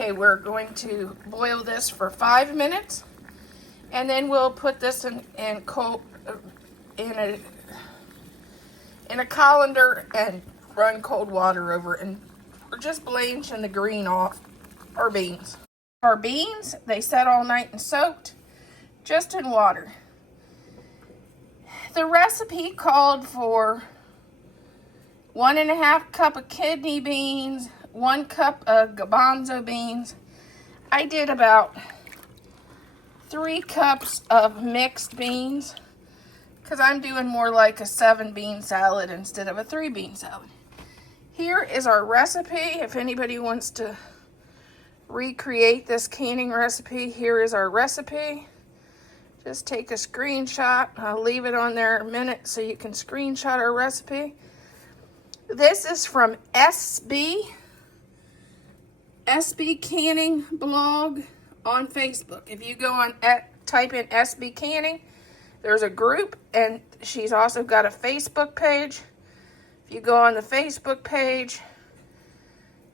Okay, we're going to boil this for 5 minutes, and then we'll put this in a colander and run cold water over it. And we're just blanching the green off our beans. Our beans, they sat all night and soaked just in water. The recipe called for 1.5 cup of kidney beans, 1 cup of garbanzo beans. I did about 3 cups of mixed beans because I'm doing more like a 7-bean salad instead of a 3-bean salad. Here is our recipe. If anybody wants to recreate this canning recipe, here is our recipe. Just take a screenshot. I'll leave it on there a minute so you can screenshot our recipe. This is from SB Canning blog on Facebook. If you go on, type in SB Canning, there's a group, and she's also got a Facebook page. If you go on the Facebook page,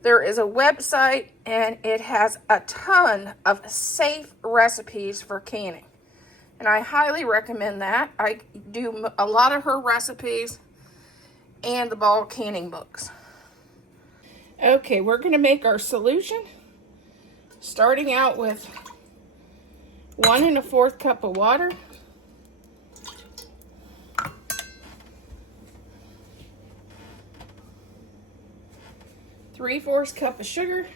there is a website, and it has a ton of safe recipes for canning. And I highly recommend that. I do a lot of her recipes and the ball canning books. Okay, we're going to make our solution. Starting out with 1 1/4 cup of water. 3/4 cup of sugar.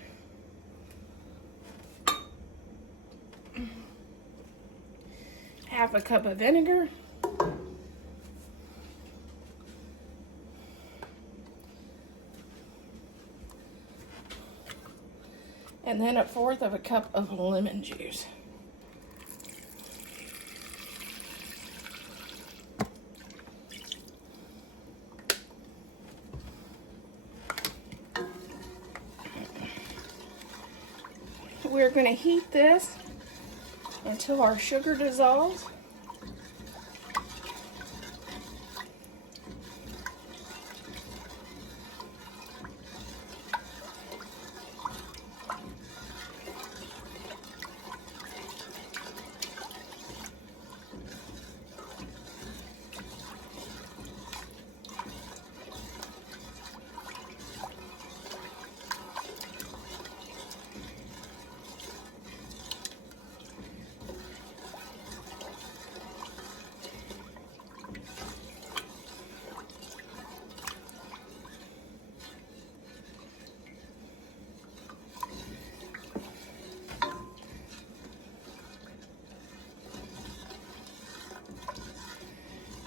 Half a cup of vinegar. And then 1/4 of a cup of lemon juice. We're going to heat this until our sugar dissolves.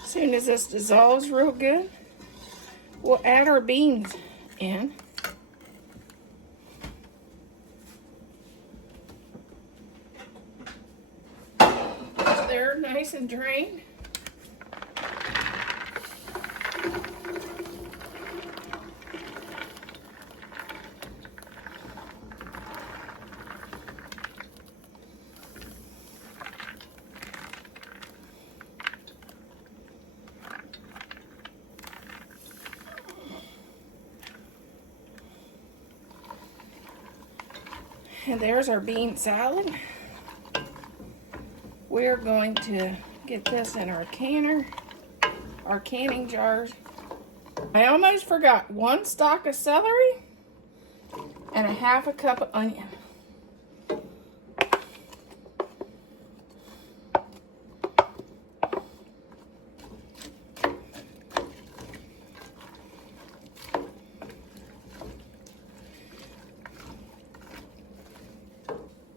As soon as this dissolves real good, we'll add our beans in. They're nice and drained. And there's our bean salad. We're going to get this in our canning jars. I almost forgot 1 stalk of celery and 1/2 cup of onion.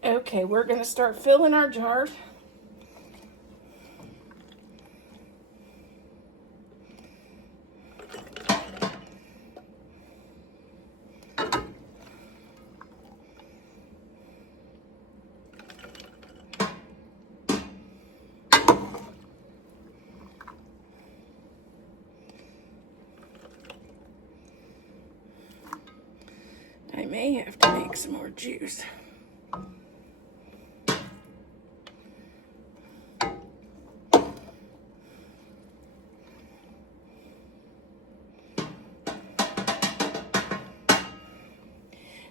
Okay, we're going to start filling our jars. I may have to make some more juice.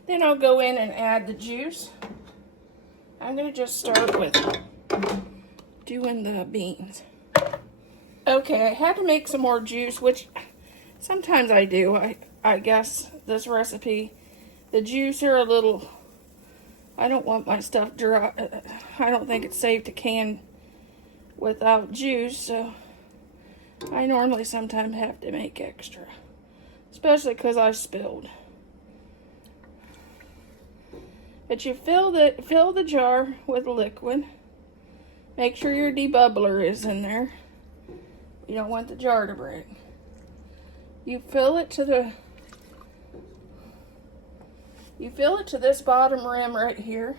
Then I'll go in and add the juice. I'm going to just start with doing the beans. Okay, I had to make some more juice, which sometimes I do. I guess this recipe, the juice are a little, I don't want my stuff dry. I don't think it's safe to can without juice, so I normally sometimes have to make extra, especially because I spilled. But you fill the jar with liquid. Make sure your debubbler is in there. You don't want the jar to break. You fill it to this bottom rim right here.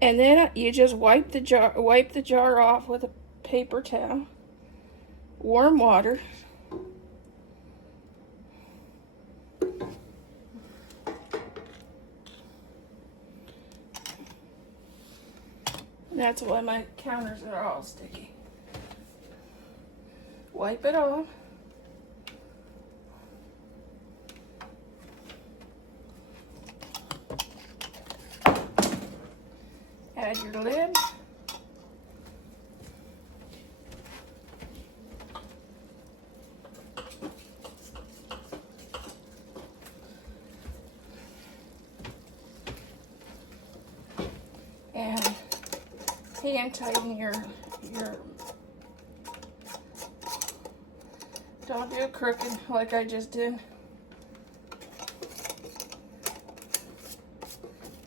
And then you just wipe the jar off with a paper towel. Warm water. That's why my counters are all sticky. Wipe it off. Add your lid. And hand tighten your don't do it crooked like I just did.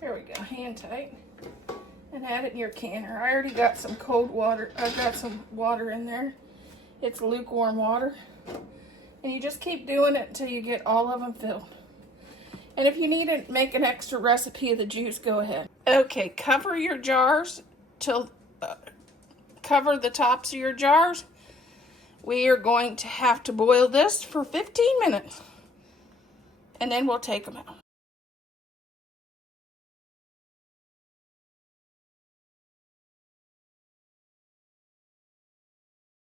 There we go, hand tight. And add it in your canner. I already got some cold water. I've got some water in there. It's lukewarm water. And you just keep doing it until you get all of them filled. And if you need to make an extra recipe of the juice, go ahead. Okay, cover your jars till cover the tops of your jars. We are going to have to boil this for 15 minutes. And then we'll take them out.